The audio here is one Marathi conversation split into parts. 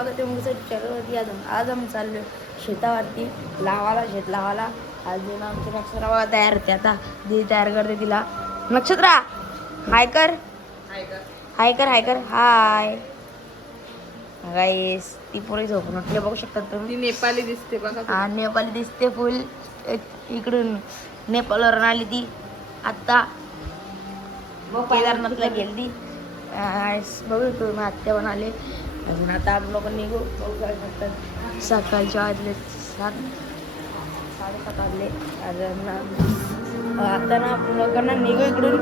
स्वागत आहे मुंगचं चॅनलवरती. आज आज आम्ही चाललो शेतावरती. लावाला शेत लावाला. आज ना आमची नक्षत्रा तयार होते. आता दिदी तयार करते तिला. नक्षत्रा हाय कर. हाय कर. हाय कर हाय गाईस ती पुढे झोपून उठली. बघू शकतात तुम्ही. ती नेपाली दिसते बघा हा नेपाली दिसते फुल. इकडून नेपाळवरून आली ती. आत्ता केदारनाथला गेली. ती बघू तुम्ही आत्या पण आले. अजून आता आपण लोक निघू. काय म्हणतात सकाळच्या वाजले सात साडेसात वाजले. अजून आता ना आपण लोकांना निघू इकडून.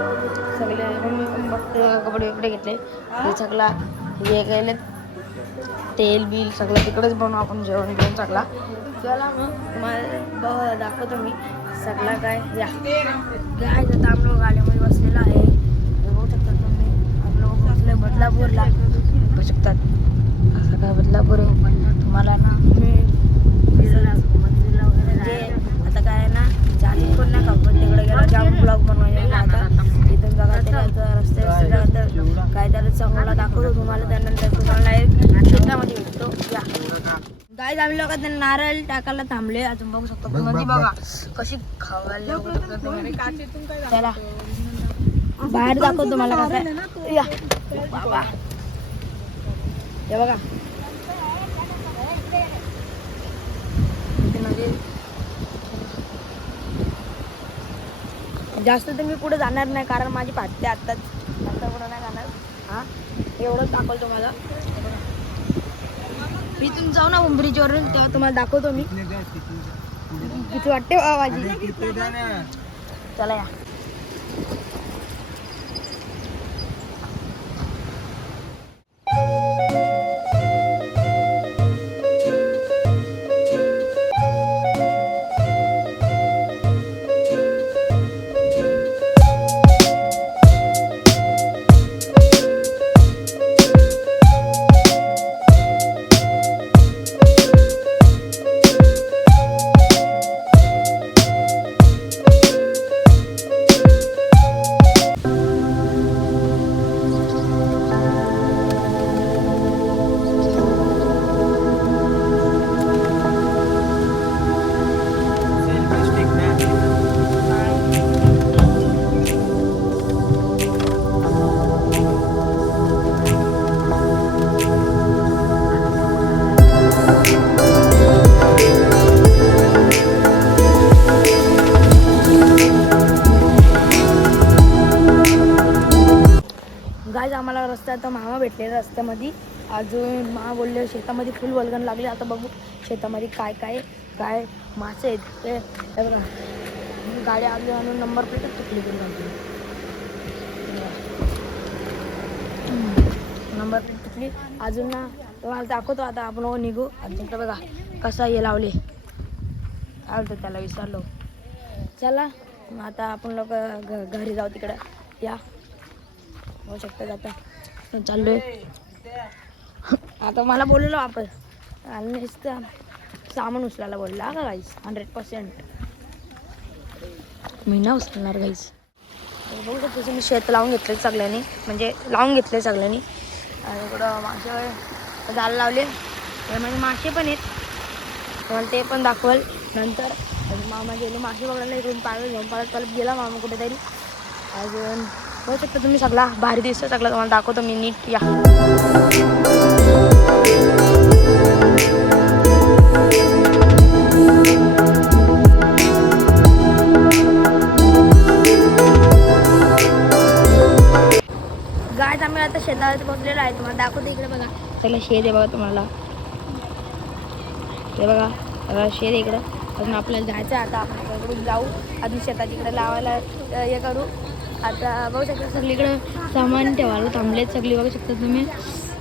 सगळे मम्मी पण बघते कपडे वगैरे घेतले. हे सगळा हे गेले तेल बिल सगळं तिकडेच बनवू आपण जेवण घेऊन सगळा. चला मग तुम्हाला दाखवतो मी. सगळा काय या. काय आता आपलं गाडीमध्ये बसलेला आहे. बघू शकता तुम्ही. आपलं बसलं बदलापूरला. बघू शकतात. काय बदलापूर तुम्हाला ना मी म्हणजे आता काय आहे ना चालीन पण नाही पण तिकडे गेला जाम ब्लॉग बनवायचे आता. बघा रस्ते रस्ते? जातात काय त्याला दाखवतो तुम्हाला त्यानंतर तुम्हाला एक शेतामध्ये भेटतो. या. गाय आम्ही लोक त्यांना नारळ टाकायला थांबले अजून बघू शकतो नदी बघा कशी खावायला चला. बाहेर दाखवतो कसं. या. बाबा. हे बघा. जास्त तर मी पुढे जाणार नाही कारण माझी फाटते आत्ताच आता पुढे नाही जाणार. हा? एवढंच दाखवतो तुम्हाला. हे बघा. इथून जाऊ ना ब्रिजवरून तेव्हा तुम्हाला दाखवतो मी. किती वाटते चला या. भेटले रस्त्यामध्ये अजून मा बोलले शेतामध्ये फुल वलगण लागले. आता बघू शेतामध्ये काय काय काय मासे आहेत ते. बघा. गाडी आली आणून नंबर प्लेटच चुकली तुम्ही नंबर प्लेट चुकली. अजून ना तुम्हाला दाखवतो आता आपण हो निघू. अजून तर बघा कसा हे लावले. आलतो त्याला विसरलो चला मग आता आपण लोक घरी जाऊ तिकडं. या. होऊ शकतात आता चाललोय. आता मला बोललो आपण आणि सामान उचलायला बोलला का गाईस हंड्रेड पर्सेंट मी ना उचलणार गाईस बघू तुझं मी शेत लावून घेतले सगळ्यांनी. म्हणजे लावून घेतले सगळ्यांनी. आणि इकडं मासे दाल लावले. म्हणजे मासे पण आहेत. तुम्हाला ते पण दाखवल. नंतर अजून मामा गेले. मासे बघायला इकडून पाळत घेऊन परत परत गेला मामा कुठेतरी. अजून बघू शकता तुम्ही सगळा. भारी दिसतो सगळं. तुम्हाला दाखवतो मी नीट. या. गाय आता शेतावरती पोहोचलेलो आहे. तुम्हाला दाखवतो इकडे बघा. सगळं शेत आहे बघा तुम्हाला. हे बघा. शेर शेत आहे इकडं. अजून आपल्याला जायचं आहे आता. आपण जाऊ. अजून शेतात इकडे लावायला हे करू. आता बघू शकता सगळीकडं सामान ठेवायला थांबलेत सगळी बघू शकता तुम्ही.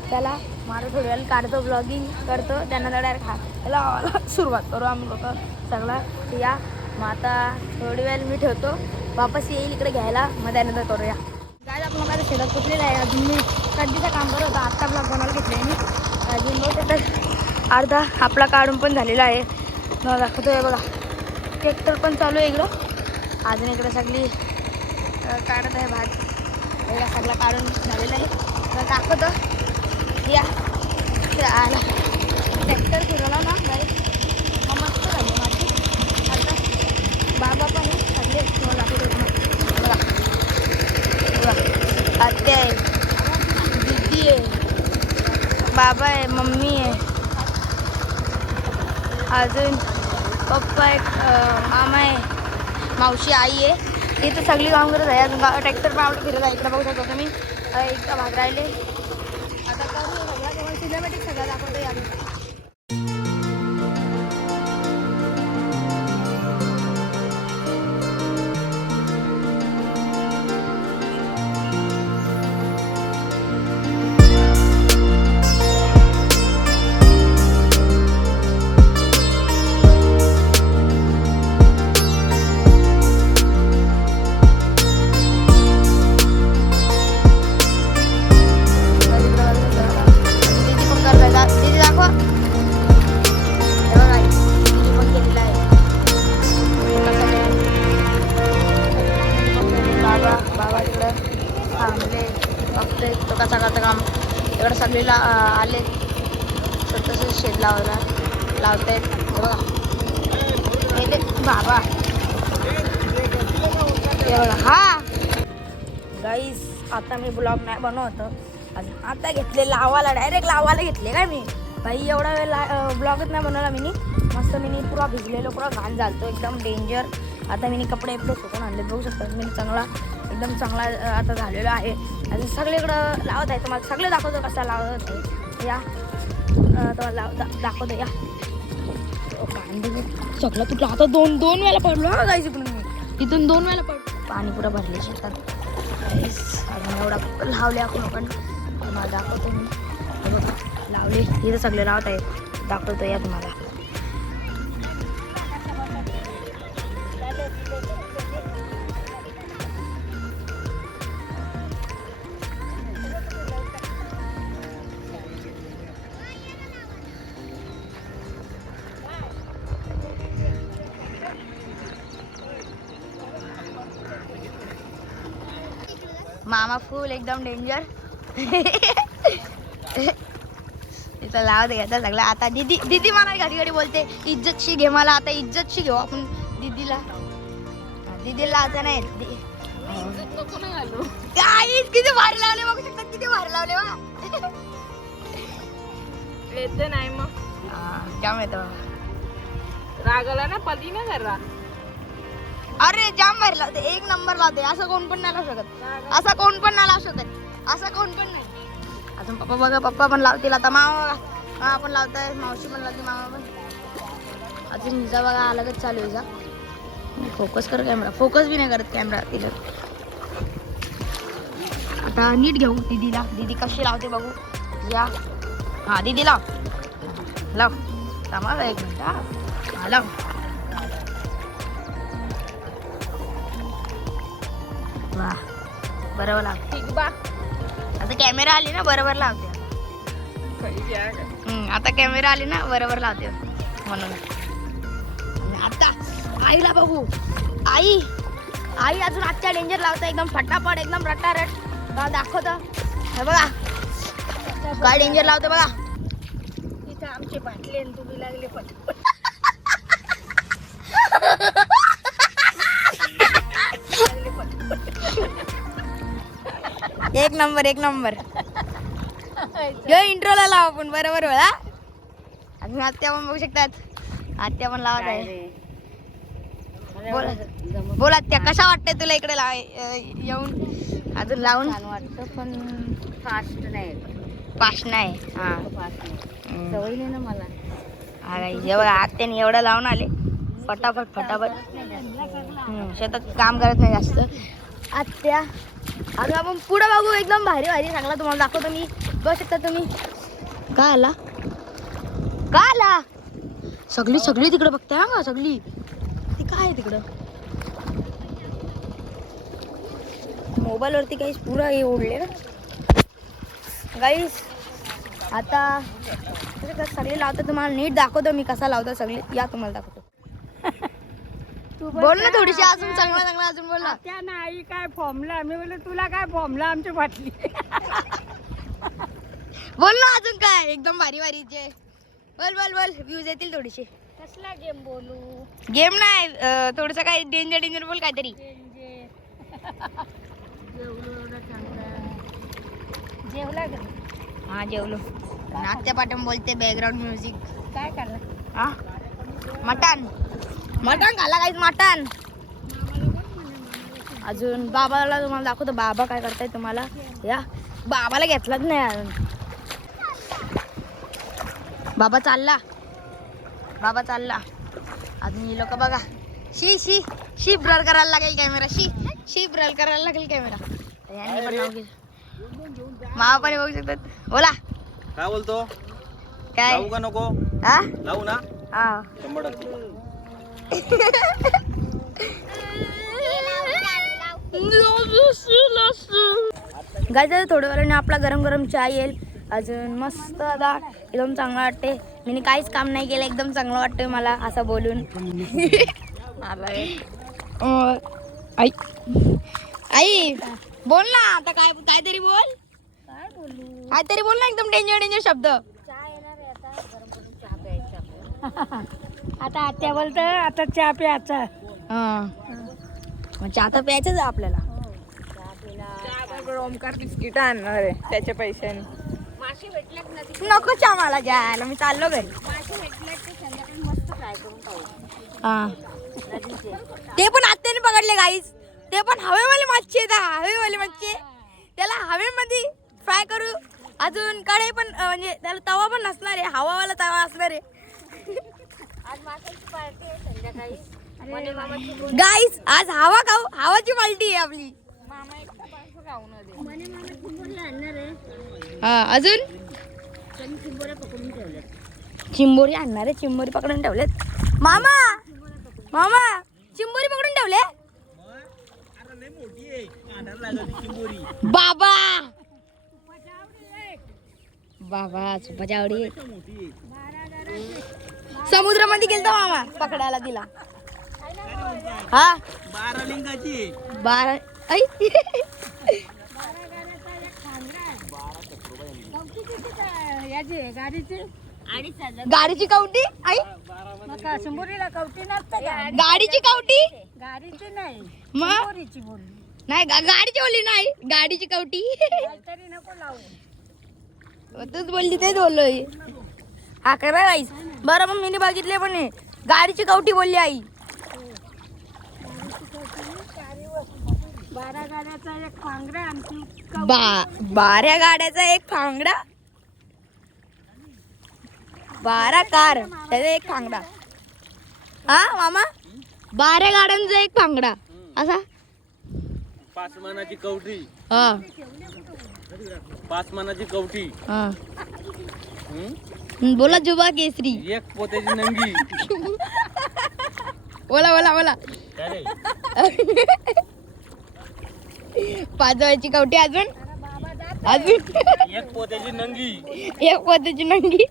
त्याला मारत थोड्या वेळ काढतो ब्लॉगिंग करतो त्यांना डायरेक्ट खा त्याला सुरुवात करू आम्ही लोक. सगळा या. मग आता थोडी वेळ मी ठेवतो. वापस येईल इकडे घ्यायला. मग त्यानंतर करूया. काय आपण माझ्या शेतात कुठलेलं आहे? अजून मी कधीचं काम करत होतो. आत्ता ब्लॉग बनवायला आहे मी. अजून बघू तर अर्धा आपला काढून पण झालेला आहे. मला दाखवतो आहे बघा. ट्रॅक्टर पण चालू आहे इकडं. अजून इकडे सगळी काढत आहे भात. एवढा सगळा काढून झालेला आहे. तर दाखवतो. या. आला. ट्रॅक्टर फिरवला ना बाई. मग मस्त झाली माझी. आता बाबा पण आहे. सगळे तुम्हाला दाखवतो आत्या आहे. दीदी आहे. बाबा आहे. मम्मी आहे. अजून पप्पा आहे मामा आहे. मावशी आई आहे. इथं सगळी काम करत आहे. अजून ट्रॅक्टर पण आपलं फिरत आहे इकडे बघू शकतो तुम्ही. एक एकदा भाग राहिले. लावायला घेतले काय मी? भाई एवढा वेळ ब्लॉगच नाही बनवला मी मस्त मी पुरा भिजलेलो पुरा घाण झालतो एकदम डेंजर आता मी कपडे एवढे सुकून आणले बघू शकतात मी चांगला एकदम चांगला आता झालेला आहे. आणि सगळीकडं लावत आहे तुम्हाला सगळे दाखवतो कसा लावत आहे. या. तुम्हाला लाव दाखवतो या. कांदे सगळं तुटलं. आता दोन दोन वेळा पडलो हा जायचं इकडून मी. इथून दोन वेळा पडलो. पाणी पुरा भरले शेतात. एवढा लावले आपण. लोकांनी दाखवतो मी. बघा लावले. इथं सगळे लावत आहे दाखवतो या तुम्हाला. मामा फुल एकदम डेंजर तिथं लाव आता सगळं. आता दीदी दीदी मला घडी घडी बोलते इज्जतशी घे मला आता इज्जतशी घेऊ आपण दीदीला दीदीला लावता नाही काहीच किती भारी लावले बघू शकता किती भारी लावले वा येते नाही मग. जाम येतो रागाला ना पती ना जरा. अरे जाम भारी लावते. एक नंबर लावते. असं कोण पण नाही लावू शकत. असा कोण पण नाही लावू शकत. असं कोण पण नाही. अजून पप्पा बघा हो, पप्पा पण लावतील आता मामा बघा मामा पण लावताय मावशी पण लावते मामा पण अजून हिजा बघा अलगच चालू आहे हिजा फोकस कर कॅमेरा फोकस बी नाही करत कॅमेरा तिला आता नीट घेऊ दीदीला दीदी कशी लावते बघू। या। हा दीदी लाव। लाव। थांबा एक मिनिट हा. हा, लाव. वा बरोबर लाव ठीक बा आता कॅमेरा आली ना बरोबर लावते. हम्म, आता कॅमेरा आली ना बरोबर लावते. म्हणून. आता आईला बघू. आई आई अजून आजच्या डेंजर लावता एकदम फटाफट एकदम रटारट. का दाखवत. हे बघा. काय डेंजर लावते बघा. इथं आमचे बाटले आणि तुम्ही लागले पट एक नंबर एक नंबर. यो इंट्रोला लाव आपण बरोबर बघा अजून आत्या पण बघू शकतात. आत्या पण लावत आहे. बोला बोला त्या कशा वाटतंय तुला इकडे लाव येऊन? अजून लावून? वाटतं पण फास्ट नाही. हा फास्ट नाही. हम्म. सवय नाही ना मला. हा गाई जेव्हा आत्याने एवढं लावून आले. फटाफट फटाफट. शेतात काम करत नाही जास्त. आत्या अजून आपण पुढे बघू. एकदम भारी भारी चांगला तुम्हाला दाखवतो मी. बघू शकता तुम्ही. का आला? का आला? सगळी सगळी तिकडे बघताय हा सगळी. ती काय आहे तिकडं? मोबाईल वरती काही पुरा हे ओढले ना. गाईस आता सगळे लावतो तुम्हाला नीट दाखवतो मी कसा लावतो सगळे. या तुम्हाला दाखवतो. बोल ना थोडीशी अजून चांगला चांगला अजून बोल ना. त्या नाही काय फॉर्मला मी बोलले तुला काय फॉर्मला आमची बाटली बोल ना अजून काय एकदम भारी भारीचे बोल बोल बोल व्ह्यूज येतील थोडीशी. कसला गेम बोलू? गेम नाही थोडस काय डेंजर डेंजर बोल काहीतरी. जेवलो का हा जेवलो. पाठम बोलते बॅकग्राऊंड म्युझिक काय करणार? हा मटण. मटण खाला काहीच मटण. अजून बाबाला तुम्हाला दाखवतो बाबा काय करताय तुम्हाला? या बाबाला घेतलाच नाही अजून. बाबा चालला. बाबा चालला. अजून ही लोक बघा. शी शी शी ब्रर करायला लागेल कॅमेरा शी शी ब्रर करायला लागेल कॅमेरा मामा पण बघू शकतात. बोला. काय बोलतो? काय? लावू का नको? हा लावू ना. हा. शंभर टक्के. गायचं थोड्या वेळाने आपला गरम गरम चहा येईल. अजून मस्त आता एकदम चांगलं वाटते मी काहीच काम नाही केलं एकदम चांगलं वाटतंय मला असं बोलून. आई. आई बोल ना आता काय काहीतरी बोल. काहीतरी बोल ना एकदम डेंजर डेंजर शब्द. चहा येणार आहे आता आता आत्या बोलत आता चहा प्यायचा. हा. मग चहा तर प्यायचंच आहे आपल्याला. ओमकार बिस्किट आणणार आहे त्याच्या पैशाने मासे भेटल्यात ना तिथे नको चहा मला जायला मी चाललो घरी. मासे भेटल्यात ते संध्याकाळी मस्त फ्राय करून हा. नदीचे ते पण आत्याने पकडले गाईज ते पण हवेवाले मच्छी आहेत हा, हवेवाले मच्छी. त्याला हवेमध्ये फ्राय करू. अजून कढई पण अं, म्हणजे त्याला तवा पण नसणार आहे हवावाला तवा असणार आहे आज माशांची पार्टी आहे संध्याकाळी मने मामाची गाईस आज हवा खाऊ हवाची पाल्टी आहे आपली. मामा एकटा पार्टी खाऊन दे मने मामा चिंबोरी आणणार आहे. हा अजून? चिंबोरी आणणार आहे चिंबोरी पकडून ठेवलेत. मामा! मामा! चिंबोरी पकडून ठेवले? बाबा! बाबा सुपाच्या आवडी. समुद्रामध्ये गेलता मामा. पकडायला तिला हा? बारा लिंगाची बारा ऐ याची गाडीची कावटी? आई? शंभरीला कवटी नसते का गाडीची कावटी? गाडीची नाही मग शंभरीची बोलली नाही गाडीची बोलली नाही. गाडीची कावटी. तरी नको लावू. तूच बोलली तेच बोललोय. हा करा गाईस बरं मग मी बघितले पण आहे. गाडीची कावटी बोलली आई. बारा गाड्याचा एक पांगरा आमची बा बाऱ्या गाड्याचा एक फांगडा? बारा कार त्याचा एक फांगडा. हा मामा? बाऱ्या गाड्यांचा एक फांगडा. असा? पाच मानाची कवटी. हा. पाच मानाची कवटी. हं? बोला जुबा केसरी. एक पोत्याची नंगी. बोला बोला बोला. पाचवायची कवटी अजून? अजून? एक पोत्याची नंगी. एक पद्धतीची नंगी.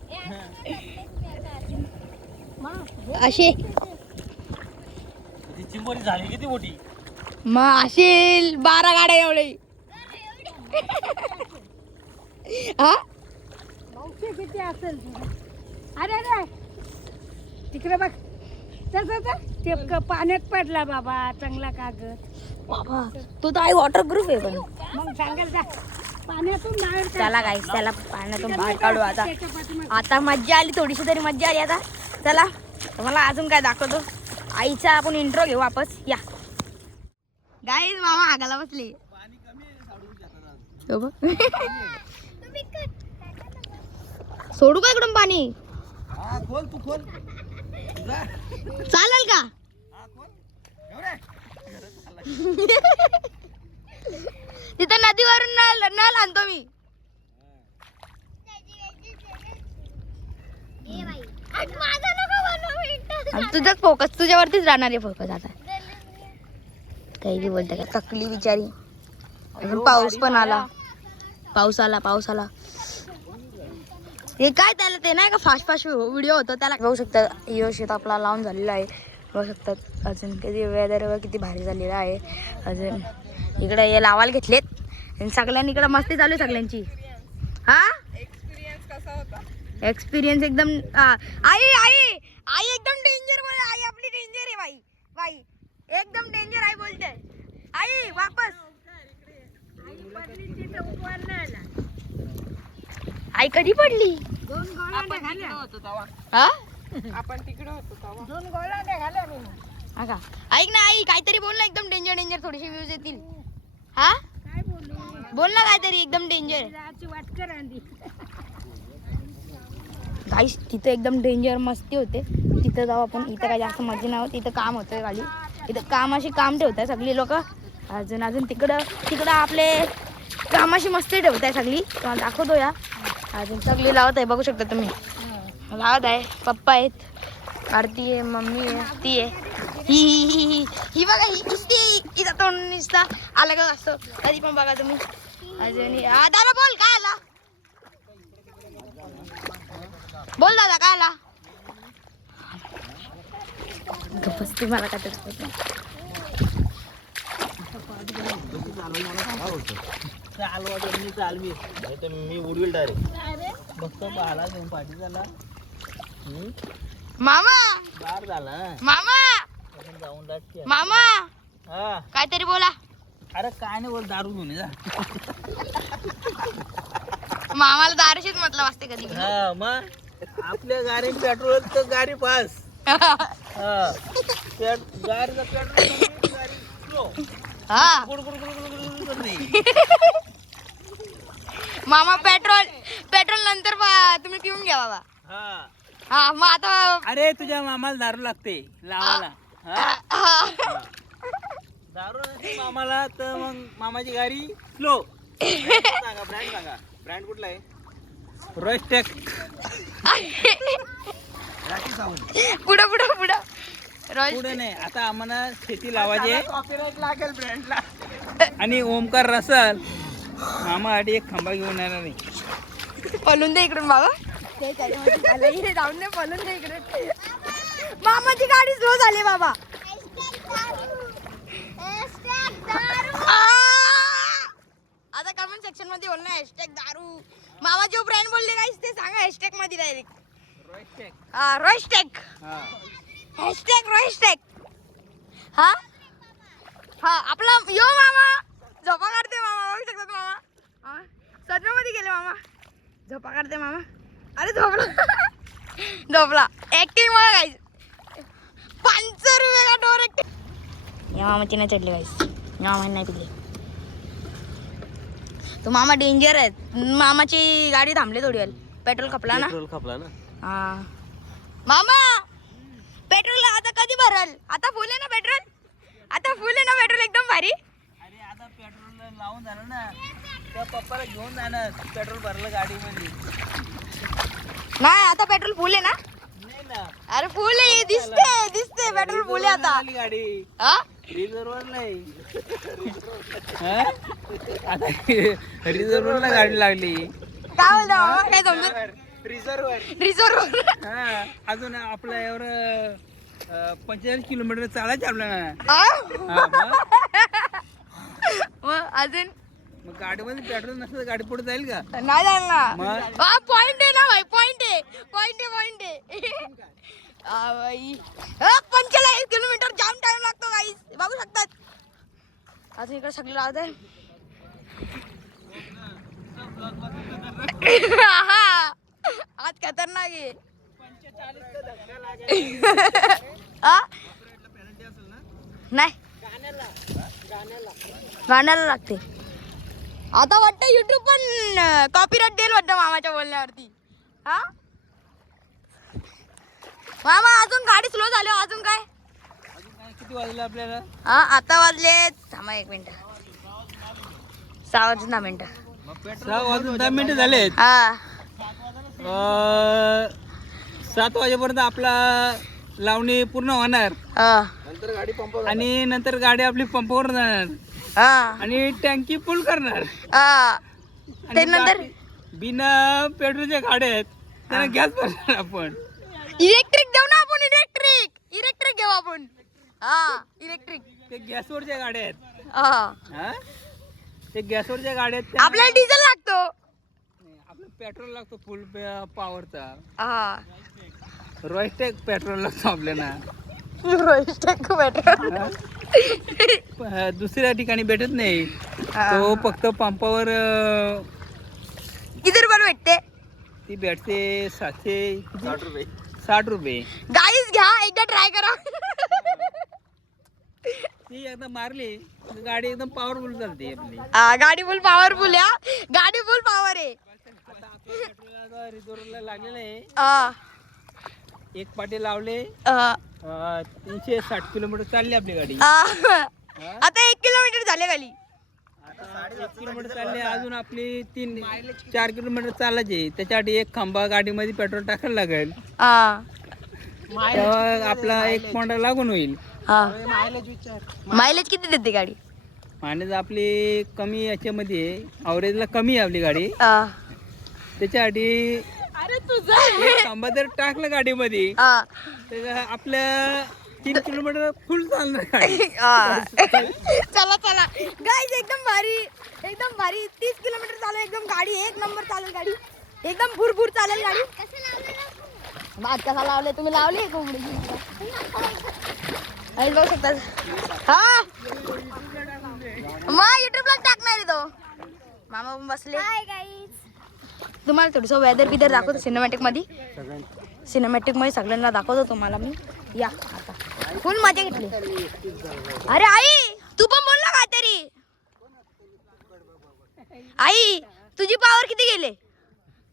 असे ती चिंबोरी झाली किती मोठी? मग असेल बारा गाड्या एवढे. हा? मावशी किती असेल? अरे अरे तिकडे बघ. तसं तर ते क- पाण्यात पडला बाबा चांगला कागद. बाबा तो तर आहे वॉटरप्रूफ आहे पण. मग सांगाल जा. पाण्यातून बाहेर काढ. त्याला काय त्याला पाण्यातून बाहेर काढू आता. त्याच्या पाठीमागे. आता मज्जा आली थोडीशी तरी मज्जा आली आता. चला तुम्हाला अजून काय दाखवतो? आईचा आपण इंट्रो घेऊ वापस. या. गाईज मामा आगाला बसले. तो बघ. सोडू का इकडून पाणी? हा खोल तू खोल. चालेल का? तिथं नदीवरून नळ नळ आणतो मी. तुझाच फोकस तुझ्यावरतीच राहणार आहे फोकस आता. काही बी बोलते का? थकली बिचारी. अजून पाऊस पण आला. पाऊस आला पाऊस आला. हे काय त्याला ते नाही का फास्ट फास्ट व्हिडिओ होतो त्याला बघू शकतात हिरो शेत आपला लावून झालेला आहे. बघू शकतात अजून किती वेदर किती भारी झालेला आहे. अजून इकडे हे लावायला घेतलेत. आणि सगळ्यांनी इकडे मस्ती चालू आहे सगळ्यांची. हा? एक्सपिरियन्स कसा होता एक्सपिरियन्स एकदम आई आई! आई एकदम डेंजर बोल आई आपली डेंजर आहे बाई. बाई एकदम डेंजर आई बोलते. आई वापस. आई कधी पडली? दोन गोळ्या घाल्या हा? आपण तिकडे होतो तेव्हा. दोन गोळ्या घाल्या मी. हा का ऐक ना आई काहीतरी बोल ना एकदम डेंजर डेंजर थोडीशी व्ह्यूज येतील. हा? काय बोलू? बोल ना काहीतरी एकदम डेंजर आधी गाईस तिथं एकदम डेंजर मस्ती होते. तिथं जाऊ आपण इथं काय जास्त मजा नाही होत. इथं काम होतं खाली. इथं कामाशी काम ठेवतात सगळी लोक. अजून अजून तिकडं तिकडं आपले कामाशी मस्ती ठेवताय सगळी. तुम्हाला दाखवतो या. अजून सगळी लावत आहे बघू शकता तुम्ही. लावत आहे. पप्पा आहेत. आरती आहे मम्मी आहे ती आहे. ही ही ही ही. बघा ही इसती हिचा तोंड निसता का असतो. कधी पण बघा तुम्ही. अजून हा, दादा बोल काय आला? बोल दादा काय आला? गप्पच तुम्हाला मला काय चाल वाटत मी चाल मी नाही तर मी उडविल डायरेक्ट बघतो पाहाला घेऊन पाठी झाला? मामा! बार झाला. मामा! जाऊन लागते मामा! हा. काहीतरी बोला. अरे काय नाही बोल दारू घेऊन जा. मामाला दारूशीच मतलब असते कधी. हा मग? आपल्या गाडी पेट्रोल तर गाडी पास. हा. गाडीचं पेट्रोल गाडी. हा good good good good good good. मामा पेट्रोल पेट्रोल नंतर पा- तुम्ही पिऊन घ्या बाबा. हा. हा मग आता अरे तुझ्या मामाला दारू लागते लावायला. हा? हा. दारू नसते मामाला तर मग मामाची गाडी स्लो. सांगा ब्रँड सांगा. ब्रँड कुठला आहे? रोस्टेक पुढं पुढं पुढं. रोज पुढे नाही आता आम्हाला शेती लावायची लागेल ब्रँडला आणि ओमकार रसल. मामासाठी एक खांबा घेऊन येणार नाही पळून दे इकडून बाबा. ते त्याच्यामध्ये झालं. इथे जाऊन दे पळून दे इकडे. मामाची गाडी स्लो झाली बाबा. आ! आता कमेंट सेक्शनमध्ये बोल ना हॅशटॅग दारू. मामा जो ब्रँड बोलले काहीच ते सांगा हॅशटॅगमध्ये डायरेक्ट रोस्टेक हा हा. हॅशटॅग रॉयस्टॅग हा? हा आपला यो मामा. झोपा काढते मामा बघू शकतात मामा? हा सदम्यामध्ये गेले मामा. झोपा काढते मामा. अरे झोपला. झोपला. ऍक्टिंग मला गाईस पांचशे रुपये का डोर ऍक्टिंग या मामाची नाही चढली गाईस या मामाने नाही पिली. तो मामा डेंजर आहे मामाची गाडी थांबली थोडी वेळ. पेट्रोल खपला ना? पेट्रोल खपला ना? हा. मामा! पेट्रोल आता कधी भरल? आता फुल आहे ना पेट्रोल? आता फुल आहे ना पेट्रोल? एकदम भारी? लावून जाणार ना त्या पप्पाला घेऊन जाणार पेट्रोल भरलं गाडीमध्ये. नाही आता पेट्रोल फुल आहे ना? नाही ना. अरे फुल आहे दिसते दिसते पेट्रोल फुल आहे आता. आली गाडी. हा? रिझर्वर नाही. हा? आता रिझर्वरला गाडी लागली. काय बोलतो काय समजत? रिझर्वर रिझर्व हा अजून आपल्या एवढं पंचेचाळीस किलोमीटर चालायचं आपल्याला. हा, मग? मग अजून? मग गाडीमध्ये पेट्रोल नसलं तर गाडी पुढे जाईल का? नाही जाईल ना मग? हा पॉइंट आहे ना भाई पॉइंट आहे. पॉइंट आहे पॉइंट आहे. हा बाई. हा, पंचेचाळीस किलोमीटर जाम टाइम लागतो गाईस बघू शकतात. अजून इकडे सगळं लावत आहे. हा, आज खतरनाक आहे. हा? नाही. गाण्याला लागते. आता वाटतं युट्यूब पण कॉपीराईट देईल वाटतं मामाच्या बोलण्यावरती. हा? मामा अजून गाडी स्लो झाली हो, अजून काय? अजून काय किती वाजलं आपल्याला? हा आता वाजले थांबा एक मिनिट. सहा वाजून दहा मिनिटं. सहा वाजून दहा मिनिटं झालेत. हा. अं, सात वाजेपर्यंत आपला लावणी पूर्ण होणार. हा. आणि नंतर गाडी आपली पंपावर जाणार. आणि टँकी फुल करणार. हा. आणि ते नंतर बाकी बिना पेट्रोलच्या गाड्या आहेत त्यांना गॅस भरणार आपण. इलेक्ट्रिक देऊ ना आपण इलेक्ट्रिक. इलेक्ट्रिक घेऊ आपण. हा इलेक्ट्रिक. ते गॅसवरच्या गाड्या आहेत. हा. हा? ते गॅसवरच्या गाड्या आहेत आपल्याला डिझेल लागतो. आपलं पेट्रोल लागतो फुल पॉवरचा हा. रॉयस्टेक पेट्रोल लागतो आपल्याला. रोहित पेट्रोल. हा? दुसऱ्या ठिकाणी भेटत नाही. हा. तो फक्त पंपावर किती रुपयाला भेटते? ती भेटते सातशे साठ रुपये. साठ रुपये. गाईज घ्या एकदा ट्राय करा. ती एकदा मारली गाडी एकदम पॉवरफुल चालते आपली. गाडी फुल पॉवरफुल या गाडी फुल पॉवर आहे. लागलेलं आहे. हा, एक पाटे लावले. अं, तीनशे साठ किलोमीटर चालली आपली गाडी? आता एक किलोमीटर झाले खाली आता एक किलोमीटर चालले अजून आपली तीन चार किलोमीटर चालायचे. त्याच्यासाठी एक खांबा गाडीमध्ये पेट्रोल टाकायला लागेल. हा तेव्हा आपला एक पोंडा लागून होईल. हा मायलेज किती देते गाडी? आणि आपली कमी याच्यामध्ये अवरेजला कमी आहे आपली गाडी. त्याच्यासाठी एक खांबा जर टाकलं गाडीमध्ये हा, तर आपल्या तीन किलोमीटर फुल चालणार गाडी. हा. चला चला. गाईज एकदम भारी. एकदम भारी. तीस किलोमीटर चालेल एकदम गाडी एक नंबर चालेल गाडी. एकदम भुरभुर चालेल गाडी. भात कसा लावले तुम्ही लावले कोंबडी आणि बघू शकता. हा. मग युट्यूबला टाकणार आहे तो. मामा पण बसले. तुम्हाला थोडंसं वेदर बिदर दाखवतो सिनेमॅटिकमध्ये सिनेमॅटिकमध्ये सगळ्यांना दाखवतो तुम्हाला मी. या आता. फुल मजा घेतली. अरे आई तू पण बोल ना काहीतरी. आई तुझी पावर किती गेले?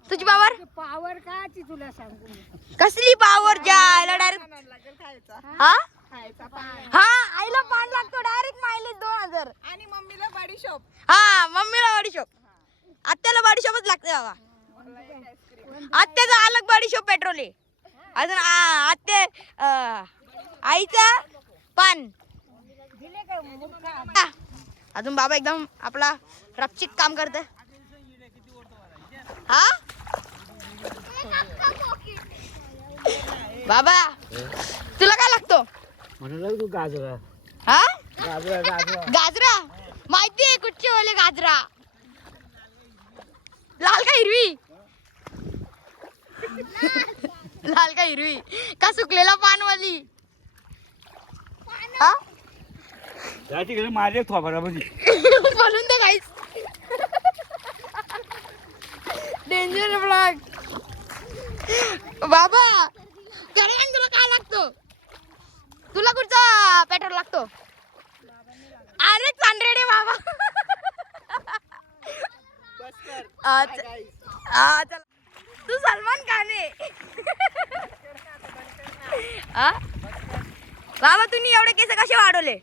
तुझी पावर पावर का ती तुला सांगू. कसली पावर जायला डायरेक्ट हा? हा आईला पान लागतो डायरेक्ट मायलेज दोन हजार. आणि मम्मीला बडीशोप हा मम्मीला बडीशोप आत्याला बडीशोपच लागते बाबा. आत्याचा अलग बडीशोप पेट्रोल आहे. अजून आत्या आईचा पान. अजून बाबा एकदम आपला रपचिक काम करत. हा? बाबा तुला काय लागतो? तू गाजरा. हा? गाजरा गाजरा. गाजरा? माहिती आहे कुठचे वाले गाजरा? लाल का हिरवी? लाल का हिरवी? का सुकलेला पानवाली? तिकडे माझे म्हणून तर काहीच डेंजर ब्लॉग बाबा करेन तुला काय लागतो? तुला कुठचा पेट्रोल लागतो? अरे चांदरेडे बाबा. तू सलमान खान आहे. हा? बाबा तुम्ही एवढे केस कसे वाढवले?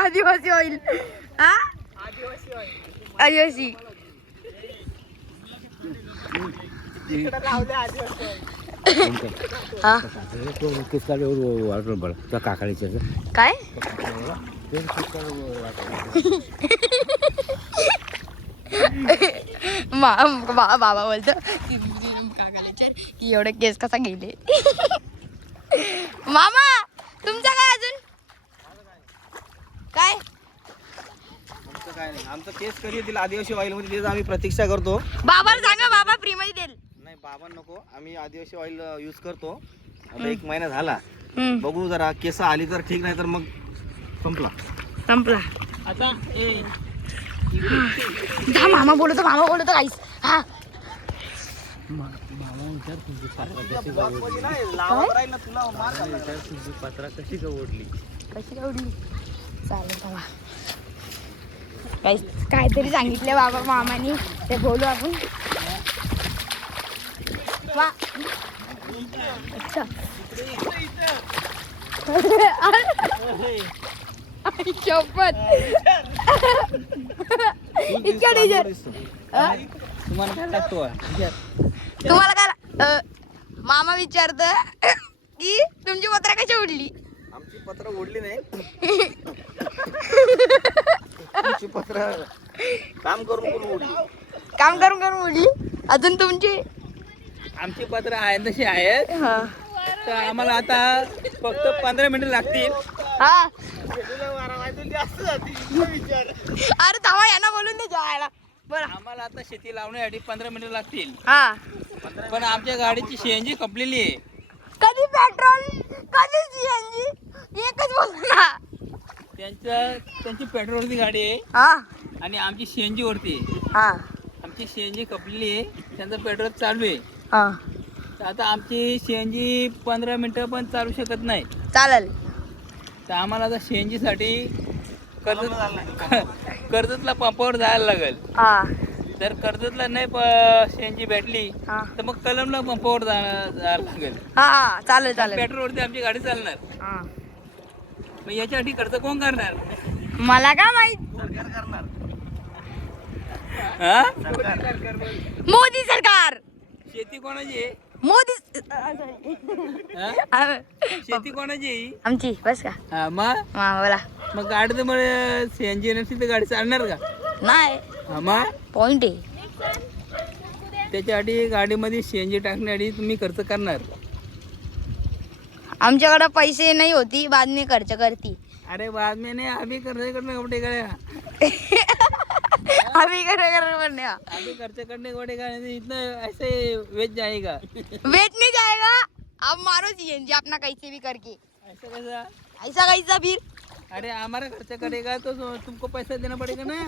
आदिवासी ऑइल आदिवासी हा? काकाळीचं काय? मा बा- बाबा बोलतो. की काकाला विचार की एवढे केस कसा गेले मामा तुमचा काय अजून? काय? आमचं काय नाही. आमचं केस कधी येतील? आदिवासी ऑइलमध्ये तिथं आम्ही प्रतीक्षा करतो. बाबाला सांगा बाबा फ्री मध्ये देईल. नाही बाबा नको. आम्ही आदिवासी ऑइल यूज करतो. आता एक महिना झाला. बघू जरा केस आली तर ठीक नाही तर मग संपला. संपला. आता ए हा. मामा बोलतो मामा बोलतो काहीच हा. कशी उडली चालेल बाबा काही काहीतरी सांगितले बाबा मामानी. ते बोलू आपण. वा. अच्छा शपथ. इतक्या डेंजर तुम्हाला काय अ, मामा विचारत की तुमची पत्रा कशी उडली? आमची पत्र ओढली नाही. आमची पत्र काम करून करून ओढली काम करून करून उडली? अजून तुमची? आमची पत्र आहेत तशी आहेत हा. तर आम्हाला आता फक्त पंधरा मिनिटं लागतील. हा. अरे थांबा यांना बोलून दे जायला बरं आम्हाला आता शेती लावण्यासाठी पंधरा मिनिटं लागतील. हा. पण आमच्या गाडीची सीएनजी कपलेली आहे. कधी पेट्रोल कधी सीएनजी एकच बोल ना. त्यांच्या त्यांची पेट्रोलवरती गाडी आहे. हा. आणि आमची सीएनजी वरती आहे. हा. आमची सीएनजी कपलेली आहे. त्यांचं पेट्रोल चालू आहे. हा. तर आता आमची सीएनजी पंधरा मिनटं पण चालू शकत नाही. चालेल. तर आम्हाला आता सीएनजी साठी कर्जत कर्जतला पंपावर जायला लागेल. हा. जर कर्जतला नाही सीएनजी भेटली हा. तर मग कलमला पंपावर जा- जायला लागेल. हा हा. चालेल चालेल. पेट्रोलवरती आमची गाडी चालणार. हा. मग याच्यासाठी खर्च कोण करणार? मला का माहीत? हा? मोदी सरकार. शेती कोणाची आहे? मोदी हा? आ- शेती कोणाची आहे? आमची बस का. हा मग? हा बोला. मग गाडी तर मला सीएनजी नसली तर गाडी चालणार का? नाही. हा मग? पॉइंट आहे. त्याच्यासाठी गाडीमध्ये सीएनजी टाकण्यासाठी तुम्ही खर्च करणार. आमच्याकडे पैसे नाही होती बाद में खर्च करती. अरे बाद में नहीं अभी खर्च करने का पड़ेगा अभी करे करे बनने का अभी खर्च करने का पड़ेगा नहीं तो इतना ऐसे वेच जाएगा वेट नहीं जाएगा अब मारो सीएनजी अपना कैसे भी करके. ऐसा कैसा? ऐसा कैसा फिर? अरे हमारा खर्चा करेगा तो तुमको पैसा देना पड़ेगा ना।